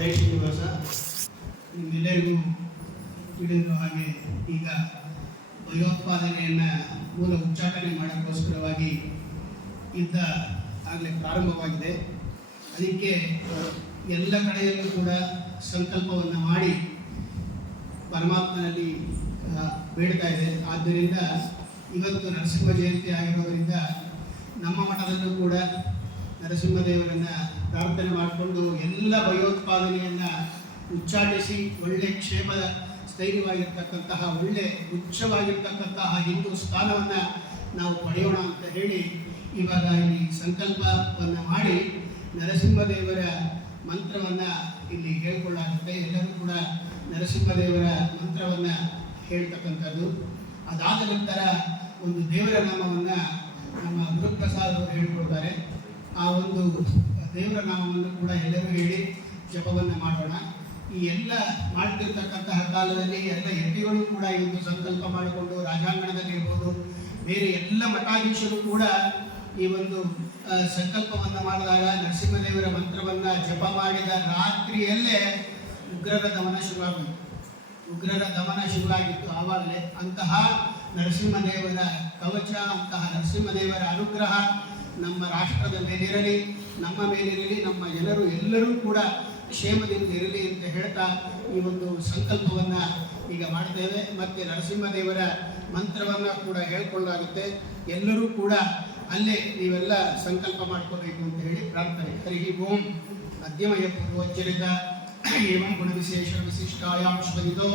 ಹರೇ ಶ್ರೀನಿವಾಸ ನಿಮ್ಮೆಲ್ಲರಿಗೂ ತಿಳಿದಿರುವ ಹಾಗೆ ಈಗ ಭಯೋತ್ಪಾದನೆಯನ್ನು ಮೂಲ ಉಚ್ಚಾಟನೆ ಮಾಡೋಕ್ಕೋಸ್ಕರವಾಗಿ ಯುದ್ಧ ಆಗಲೇ ಪ್ರಾರಂಭವಾಗಿದೆ. ಅದಕ್ಕೆ ಎಲ್ಲ ಕಡೆಯಲ್ಲೂ ಕೂಡ ಸಂಕಲ್ಪವನ್ನು ಮಾಡಿ ಪರಮಾತ್ಮನಲ್ಲಿ ಬೇಡ್ತಾ ಇದೆ. ಆದ್ದರಿಂದ ಇವತ್ತು ನರಸಿಂಹ ಜಯಂತಿ ಆಗಿರೋದರಿಂದ ನಮ್ಮ ಮಠದಲ್ಲೂ ಕೂಡ ನರಸಿಂಹದೇವರನ್ನು ಪ್ರಾರ್ಥನೆ ಮಾಡಿಕೊಂಡು ಎಲ್ಲ ಭಯೋತ್ಪಾದನೆಯನ್ನು ಉಚ್ಚಾಟಿಸಿ ಒಳ್ಳೆ ಕ್ಷೇಮ ಸ್ಥೈರ್ಯವಾಗಿರ್ತಕ್ಕಂತಹ, ಒಳ್ಳೆ ಉಚ್ಚವಾಗಿರ್ತಕ್ಕಂತಹ ಹಿಂದೂ ಸ್ಥಾನವನ್ನು ನಾವು ಪಡೆಯೋಣ ಅಂತ ಹೇಳಿ ಇವಾಗ ಇಲ್ಲಿ ಸಂಕಲ್ಪವನ್ನು ಮಾಡಿ ನರಸಿಂಹದೇವರ ಮಂತ್ರವನ್ನು ಇಲ್ಲಿ ಹೇಳ್ಕೊಳ್ಳಾಗುತ್ತೆ. ಎಲ್ಲರೂ ಕೂಡ ನರಸಿಂಹದೇವರ ಮಂತ್ರವನ್ನು ಹೇಳ್ತಕ್ಕಂಥದ್ದು. ಅದಾದ ನಂತರ ಒಂದು ದೇವರ ನಾಮವನ್ನು ನಮ್ಮ ಗುರುಪ್ರಸಾದ್ ಅವರು ಹೇಳ್ಕೊಡ್ತಾರೆ. ಆ ಒಂದು ದೇವರ ನಾಮವನ್ನು ಕೂಡ ಎಲ್ಲರೂ ಹೇಳಿ ಜಪವನ್ನು ಮಾಡೋಣ. ಈ ಎಲ್ಲ ಮಾಡ್ತಿರ್ತಕ್ಕಂತಹ ಕಾಲದಲ್ಲಿ ಎಲ್ಲ ಎಟ್ಟಿಗಳು ಕೂಡ ಇವತ್ತು ಸಂಕಲ್ಪ ಮಾಡಿಕೊಂಡು ರಾಜಾಂಗಣದಲ್ಲಿ ಇರ್ಬೋದು, ಬೇರೆ ಎಲ್ಲ ಮಠಾಧೀಶರು ಕೂಡ ಈ ಒಂದು ಸಂಕಲ್ಪವನ್ನು ಮಾಡಿದಾಗ ನರಸಿಂಹದೇವರ ಮಂತ್ರವನ್ನು ಜಪ ಮಾಡಿದ ರಾತ್ರಿಯಲ್ಲೇ ಉಗ್ರರ ದಮನ ಶುರುವಾಗಿತ್ತು ಉಗ್ರರ ದಮನ ಶುರುವಾಗಿತ್ತು ಆವಾಗಲೇ. ಅಂತಹ ನರಸಿಂಹದೇವರ ಕವಚ, ಅಂತಹ ನರಸಿಂಹದೇವರ ಅನುಗ್ರಹ ನಮ್ಮ ರಾಷ್ಟ್ರದ ಮೇಲಿರಲಿ. ನಮ್ಮ ಮೇಲಿರಲಿ, ನಮ್ಮ ಜನರು ಎಲ್ಲರೂ ಕೂಡ ಕ್ಷೇಮದಿಂದ ಇರಲಿ ಅಂತ ಹೇಳ್ತಾ ಈ ಒಂದು ಸಂಕಲ್ಪವನ್ನು ಈಗ ಮಾಡ್ತೇವೆ ಮತ್ತು ನರಸಿಂಹದೇವರ ಮಂತ್ರವನ್ನು ಕೂಡ ಹೇಳ್ಕೊಳ್ಳಾಗುತ್ತೆ ಎಲ್ಲರೂ ಕೂಡ ಅಲ್ಲೇ ನೀವೆಲ್ಲ ಸಂಕಲ್ಪ ಮಾಡ್ಕೋಬೇಕು ಅಂತ ಹೇಳಿ ಪ್ರಾರ್ಥನೆ. ಹರಿ ಓಂ. ಮಧ್ಯಮಯ ಪೂರ್ವೋಚ್ಚರಿತ. ಏವಂ ಗುಣವಿಶೇಷ ವಿಶಿಷ್ಟಾಯಾಂ ಶ್ವನಿತೋ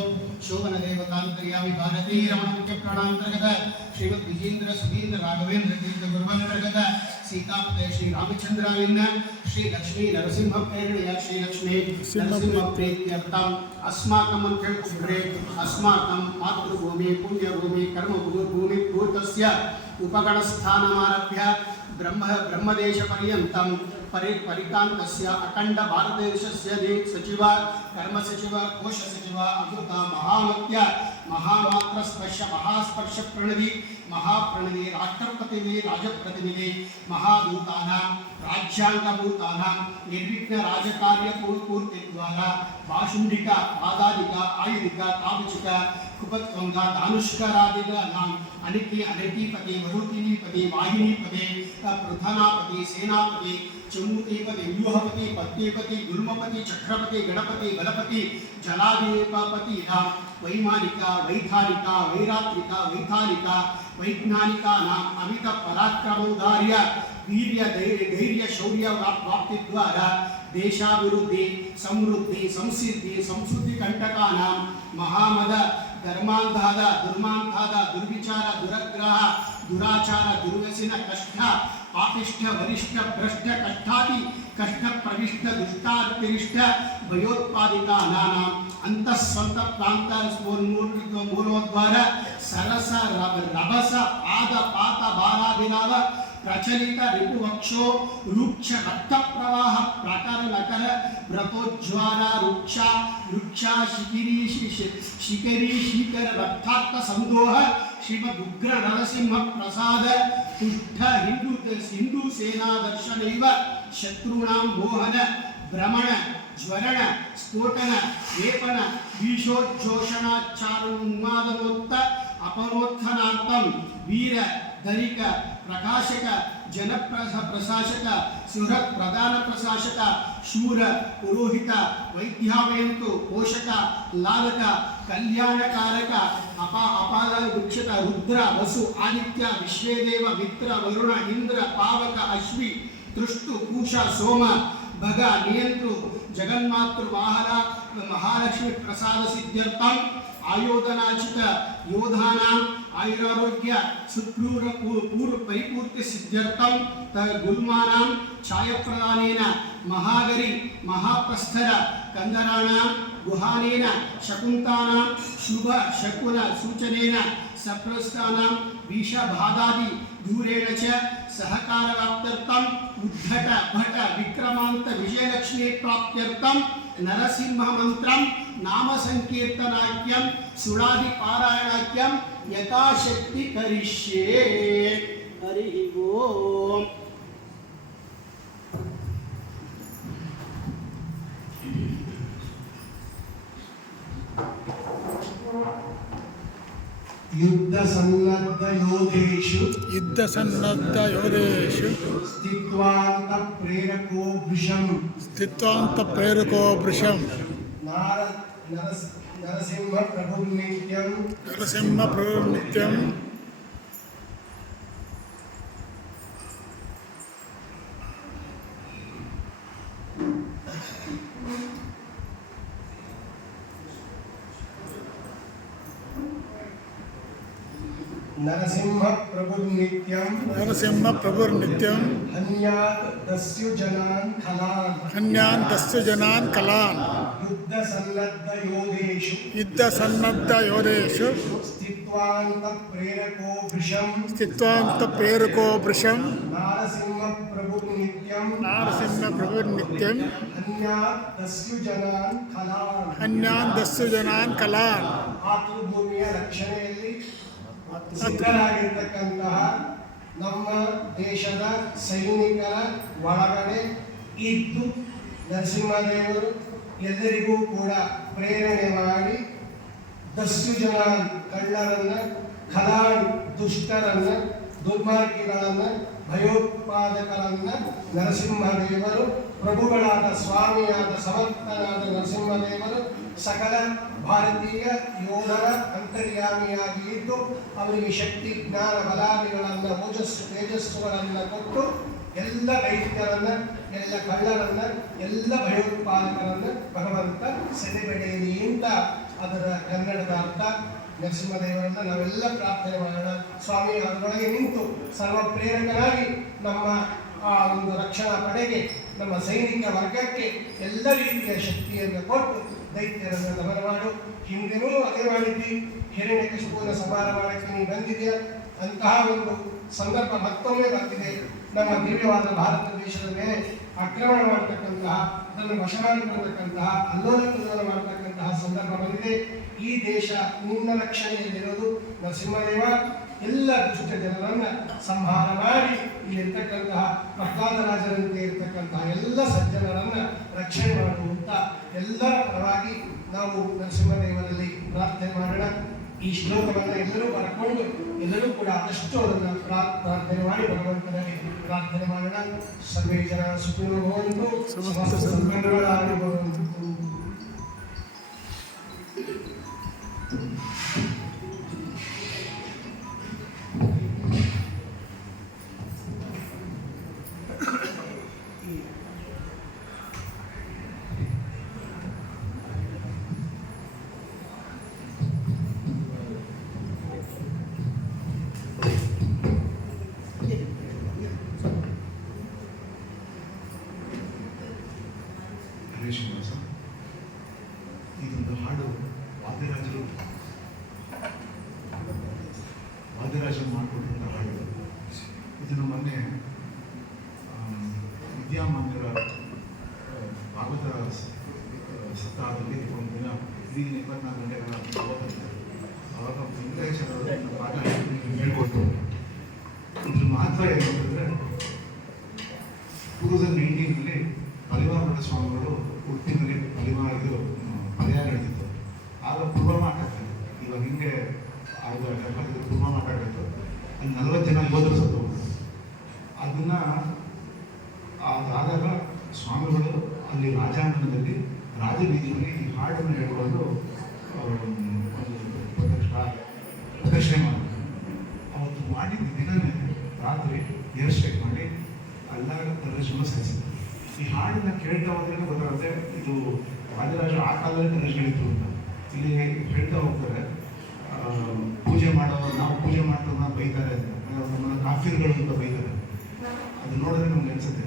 ಶೋಭನ ದೇವತಾಂತರ್ಯಾಮಿ ಭಾರತೀ ರಮಣ ಮುಖ್ಯ ಪ್ರಾಣಾಂತರ್ಗತ ಶ್ರೀಮದ್ ವಿಜೇಂದ್ರ ಸುಧೀಂದ್ರ ರಾಘವೇಂದ್ರ ತೀರ್ಥ ಗುರುವಂತರ್ಗತ सीताप्रिय श्री रामचंद्रविन्न श्री लक्ष्मी नरसिंह प्रेरणय, श्री लक्ष्मी नरसिंह प्रेत्यर्थम। अस्माक मंत्र अस्माक मातृभूमि, पुण्यभूमि कर्म भूमि भूतस्य उपगणस्थानमारभ्य ब्रह्म ब्रह्मदेश परि, परिकान्तस्य अखण्ड भारतदेशस्य सचिव कर्मसचिव कोशसचिव अमृता महामत्या महामात्र स्पर्श महास्पर्श प्रणवी महाप्रणवी राष्ट्रपति राजप्रतिनिधि महाभूता राज्यांगूता निर्विघ्न राज्य पूर्ति द्वारा बाशुंडिक पादारिक आयुधिक तापचिक कुपत्ंग दानुष्करादि अनेकी अनेकी पदे वरुतिनी पदे वाहिनी पदे पृथनापति सेनापति ಚಮೂತಿಪತಿ ವ್ಯೂಹಪತಿ ಪತ್ನಿಪತಿ ಗುಲ್ಮಪತಿ ಚಕ್ರಪತಿ ಗಣಪತಿ ಬಲಪತಿ ಜಲಾಧಿಪತಿ ನಾಂ ವೈಮಾನಿಕ ವೈಧಾನಿಕ ವೈರಾತ್ರಿಕ ವೈಥಾನಿಕ ವೈಜ್ಞಾನಿಕ ನಾಂ ಅಮಿತ ಪರಾಕ್ರಮೋದಾರ್ಯ ವೀರ್ಯ ಧೈರ್ಯ ಧೈರ್ಯ ಶೌರ್ಯ ಪ್ರಾಪ್ತಿ ದ್ವಾರ ದೇಶಾಭಿವೃದ್ಧಿ ಸಮೃದ್ಧಿ ಸಂಸಿದ್ಧಿ ಸಂಸ್ಕೃತಿ ಕಂಟಕಾನಾಂ ಮಹಾಮದ ಧರ್ಮಾಂಧಾದ ದುರ್ಮಾಂಧಾದ ದುರ್ವಿಚಾರ ದುರಗ್ರಹ ದುರಾಚಾರ ದುರ್ವ್ಯಸನ ಕಷ್ಟ पापिष्ठ, वरिष्ठ, भ्रष्ट, कष्टादि, कष्ट, प्रविष्ट दुष्टातिरिष्ट भयोत्पादिका नाना अंत संत प्रांत मूलोद्वार, सरस, रब रबस पाद, पात, बालाभिलाव, प्रचलित रिपुवक्षो रुक्ष रक्त प्रवाह प्राकार, नकर, व्रतोज्वाला, रुक्षा रुक्षा, शिखिरी शिखरी, शिखर रक्तात्त संदोह श्रीमद उग्र नरसिंह प्रसाद पुष्ट हिंदू हिंदू सेना दर्शन शत्रूणां मोहन, भ्रमण, ज्वरण, स्फोटन, वेपन बीषोज्जोषणाचारोन्मादनोत्त अपनोत्थनार्थं वीर धनिक प्रकाशक जन प्रशासक सुहृत् प्रधान प्रशासक शूर, पुरोहित वैद्यावयंत पोषक, लालक కళ్యాణకారక అపా అపాద వృక్షత రుద్ర వసు ఆదిత్య విశ్వేదేవ మిత్ర వరుణ ఇంద్ర పావక అశ్వి తృష్టు కూష సోమ భగ నియంతృ జగన్మాతృ వాహన మహాలక్ష్మి ప్రసాద సిద్ధ్యర్థం ఆయోధనాచిత యోధాన ఆయురారోగ్య సుక్రూర పూర్వ పరిపూర్తి సిద్ధ్యర్థం గుల్మానాం ఛాయప్రదాన మహాగరి మహాప్రస్థర కందరాణ ಗುಲ್ಮಾನಾಂ ಛಾಯಪ್ರದಾನೇನ ಮಹಾಗರಿ ಮಹಾಪ್ರಸ್ಥರ ಕಂದರಾಣಾಂ ಗುಹಾನೇನ ಶಕುಂತಾನಾಂ ಶುಭ ಶಕುನ ಸೂಚನೇನ ಸಪ್ರಸ್ಥಾನಾಂ ವಿಷಬಾಧಾದಿ ದೂರೇಣ ಚ ಸಹಕಾರವಾಪ್ತ್ಯರ್ಥಂ ಉದ್ಧಟ ಭಟ ವಿಕ್ರಮಾಂತ ವಿಜಯಲಕ್ಷ್ಮಿ ಪ್ರಾಪ್ತ್ಯರ್ಥಂ ನರಸಿಂಹ ಮಂತ್ರಂ ನಾಮ ಸಂಕೀರ್ತನಾಕ್ಯಂ ಸುಳಾದಿ ಪಾರಾಯಣಾಕ್ಯಂ ಯಥಾಶಕ್ತಿ ಕರಿಷ್ಯೇ ಹರಿ ಓಂ యుద్ధ సన్నద్ధ యోధేషు యుద్ధ సన్నద్ధ యోధేషు స్థిత్వాంత ప్రేరకో భృషం స్థిత్వాంత ప్రేరకో భృషం నార నరసింహ ప్రభు నిత్యం నరసింహ ప్రభు నిత్యం నరసింహ ప్రభుర్నిత్యం నరసింహ ప్రభుర్నిత్యం హన్యాత్ దస్యు జనాన్ కలాన్ హన్యాన్ దస్యు జనాన్ కలాన్ యుద్ధ సన్నద్ధ యోధేషు యుద్ధ సన్నద్ధ యోధేషు స్థిత్వాంత ప్రేరకో భృశం స్థిత్వాంత ప్రేరకో భృశం నారసింహ ప్రభుర్నిత్యం నారసింహ ప్రభుర్నిత్యం హన్యాన్ దస్యు జనాన్ కలాన్ హన్యాన్ దస్యు జనాన్ కలాన్ మాతృభూమిಯ రక్షಣೆಯಲ್ಲಿ ರಕ್ಷಣೆಯಲ್ಲಿ ಸಿದ್ಧರಾಗಿರ್ತಕ್ಕಂತಹ ನಮ್ಮ ದೇಶದ ಸೈನಿಕರ ಒಳಗಡೆ ಇದ್ದು ನರಸಿಂಹದೇವರು ಎಲ್ಲರಿಗೂ ಕೂಡ ಪ್ರೇರಣೆ ಮಾಡಿ ದಸ್ಸು ಜನ ಕಳ್ಳರನ್ನ ಖಲಾನ್ ದುಷ್ಟರನ್ನ, ದುರ್ಮಾರ್ಗಿಗಳನ್ನ, ಭಯೋತ್ಪಾದಕರನ್ನ ನರಸಿಂಹದೇವರು, ಪ್ರಭುಗಳಾದ ಸ್ವಾಮಿಯಾದ ಸಮರ್ಥನಾದ ನರಸಿಂಹದೇವರು ಸಕಲ ಭಾರತೀಯ ಯೋಧರ ಅಂತರ್ಯಾಮಿಯಾಗಿ ಇದ್ದು ಅವರಿಗೆ ಶಕ್ತಿ, ಜ್ಞಾನ ಬಲಾದಿಗಳನ್ನು ಓಜಸ್ಸು, ತೇಜಸ್ಸುಗಳನ್ನು ಕೊಟ್ಟು ಎಲ್ಲ ದೈಹಿಕರನ್ನ ಎಲ್ಲ ಕಳ್ಳರನ್ನ, ಎಲ್ಲ ಭಯೋತ್ಪಾದಕರನ್ನ ಭಗವಂತ ಸೆರೆಬೆಡೆಯಲಿ ಅಂತ ಅದರ ಕನ್ನಡದ ಅರ್ಥ. ನರಸಿಂಹದೇವರನ್ನ ನಾವೆಲ್ಲ ಪ್ರಾರ್ಥನೆ ಮಾಡೋಣ. ಸ್ವಾಮಿ ಅದರೊಳಗೆ ನಿಂತು ಸರ್ವ ಪ್ರೇರಕರಾಗಿ ನಮ್ಮ, ಆ, ಒಂದು ರಕ್ಷಣಾ ಪಡೆಗೆ, ನಮ್ಮ ಸೈನಿಕ ವರ್ಗಕ್ಕೆ ಎಲ್ಲ ರೀತಿಯ ಶಕ್ತಿಯನ್ನು ಕೊಟ್ಟು ದೈತ್ಯರನ್ನು ದಮನ ಮಾಡು. ಹಿಂದೆನೂ ಅದೇ ಮಾಡಿದ್ದಿ. ಹಿರಣ್ಯಕಶಿಪುವಿನ ಸಂಹಾರ ಮಾಡಕ್ಕೆ ನೀವು ಬಂದಿದೆಯಾ? ಅಂತಹ ಒಂದು ಸಂದರ್ಭ ಮತ್ತೊಮ್ಮೆ ಬಂದಿದೆ. ನಮ್ಮ ದಿವ್ಯವಾದ ಭಾರತ ದೇಶದ ಮೇಲೆ ಆಕ್ರಮಣ ಮಾಡತಕ್ಕಂತಹ ಅದನ್ನು ವಶ ಮಾಡಿಕೊಳ್ಳತಕ್ಕಂತಹ ಅಲ್ಲೋಲ ಕಲ್ಲೋಲ ಮಾಡತಕ್ಕಂತಹ ಸಂದರ್ಭ ಬಂದಿದೆ ಈ ದೇಶ ನಿನ್ನ ರಕ್ಷಣೆಯಲ್ಲಿರೋದು ನರಸಿಂಹದೇವ. ಎಲ್ಲ ದುಷ್ಟ ಜನರನ್ನ ಸಂಹಾರ ಮಾಡಿ ಇಲ್ಲಿರ್ತಕ್ಕಂತಹ ಪ್ರಹ್ಲಾದರಾಜರಂತೆ ಇರ್ತಕ್ಕಂತಹ ಎಲ್ಲ ಸಜ್ಜನರನ್ನ ರಕ್ಷಣೆ ಮಾಡುವಂತ ಎಲ್ಲರ ಪರವಾಗಿ ನಾವು ನರಸಿಂಹದೇವರಲ್ಲಿ ಪ್ರಾರ್ಥನೆ ಮಾಡೋಣ. ಈ ಶ್ಲೋಕವನ್ನು ಎಲ್ಲರೂ ಬರ್ಕೊಂಡು ಎಲ್ಲರೂ ಕೂಡ ಆದಷ್ಟು ಅದನ್ನು ಪ್ರಾ- ಪ್ರಾರ್ಥನೆ ಮಾಡಿ ಭಗವಂತನಲ್ಲಿ ಪ್ರಾರ್ಥನೆ ಮಾಡೋಣ ಸರ್ವೇ ಜನ ಸುಖಿನೋ ಭವಂತು ಸಮಸ್ತ ಸನ್ಮಂಗಳಾಗಿ ಭವಂತು ದಿನ ಇಪ್ಪತ್ನಾಲ್ಕು ಗಂಟೆಗಳ ಅವಾಗ ವೆಂಕಟೇಶ್ವರ ಅವರು ನನ್ನ ಪಾಠ ಹೇಳ್ಕೊಟ್ಟು ಇದ್ರ ಮಹತ್ವ ಏನು ಅಂತಂದರೆ ಟೂ ತೌಸಂಡ್ ನೈನ್ಟೀನಲ್ಲಿ ಪರಿವಾರದ ಸ್ವಾಮಿಗಳು ಉಡುಪಿನಲ್ಲಿ ಪರಿವಾರ ಇದು ಪರ್ಯಾಯ ನಡೆದಿತ್ತು ಆಗ ಪೂರ್ವಮಾಟ ಆಗ್ತದೆ ಇವಾಗ ಹಿಂಗೆ ಆಗ ಗಣಪತಿ ಪೂರ್ವಮಾಟ ಆಗಿತ್ತು ಅಲ್ಲಿ ನಲ್ವತ್ತು ಜನ ಯೋಧರು ಸತ್ತು ಅದನ್ನು ಅದನ್ನ ಅದಾದಾಗ ಸ್ವಾಮಿಗಳು ಅಲ್ಲಿ ರಾಜಾಂಗಣದಲ್ಲಿ ರಾಜಬೀದಿಯಲ್ಲಿ ಈ ಹಾಡನ್ನು ಹೇಳ್ಕೊಂಡು ಒಂದು ಅವತ್ತು ಮಾಡಿದ ದಿನವೇ ರಾತ್ರಿ ಏರ್ ಸ್ಟ್ರೈಕ್ ಮಾಡಿ ಎಲ್ಲ ಪ್ರದರ್ಶನ ಸಲ್ಲಿಸಿದ್ರು ಈ ಹಾಡನ್ನ ಕೇಳ್ತಾ ಹೋದ್ರೆ ಗೊತ್ತಾಗುತ್ತೆ ಇದು ರಾಜರಾಜ ಆ ಕಾಲದಲ್ಲಿ ಪ್ರದರ್ಶನಗಳಿತ್ತು ಅಂತ ಇಲ್ಲಿ ಹೇಳ್ತಾ ಹೋಗ್ತಾರೆ ಪೂಜೆ ಮಾಡೋ ನಾವು ಪೂಜೆ ಮಾಡ್ತವ್ರನ್ನ ಬೈತಾರೆ ಅಂತ ನಮ್ಮನ್ನ ಕಾಫಿರ್ಗಳು ಅಂತ ಬೈತಾರೆ ಅದು ನೋಡಿದ್ರೆ ನಮ್ಗೆ ಅನ್ಸುತ್ತೆ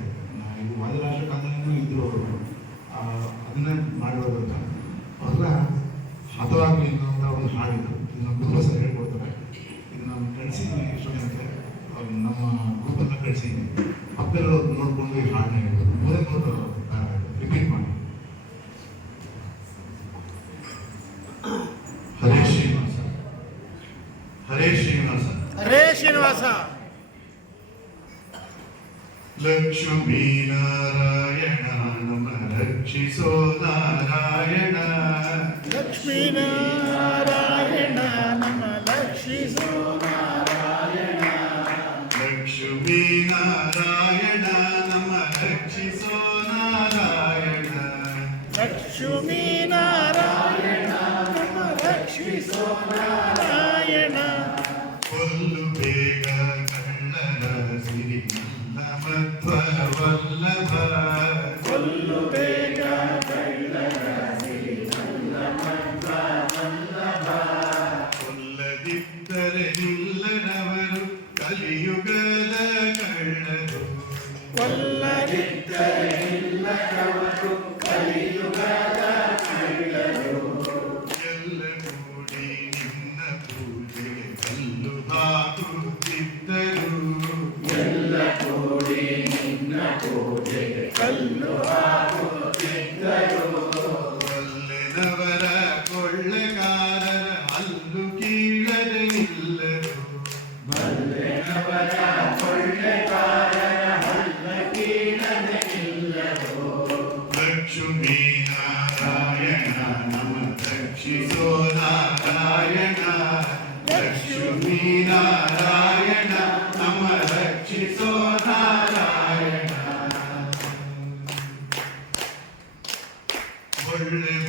ಹರೇ ಶ್ರೀನಿವಾಸ. ಹರೇ ಶ್ರೀನಿವಾಸ. ಲಕ್ಷ್ಮೀ ನಾರಾಯಣ ನಮ ರಕ್ಷಿಸೋ ನಾರಾಯಣ ಲಕ್ಷ್ಮೀ ನಾರಾಯಣ ನಮ ರಕ್ಷಿಸೋ ನಾರಾಯಣ ಲಕ್ಷ್ಮೀ ನಮ ರಕ್ಷಿಸೋ ನಾರಾಯಣ ಲಕ್ಷ್ಮೀ ನಾರಾಯಣ ನಮ ರಕ್ಷಿಸೋ ನಾರಾಯಣ والذي انت انك وحب وليك لا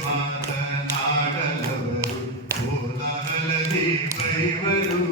ഭാരനാടലവരും ഭൂതഹലതി ദൈവരും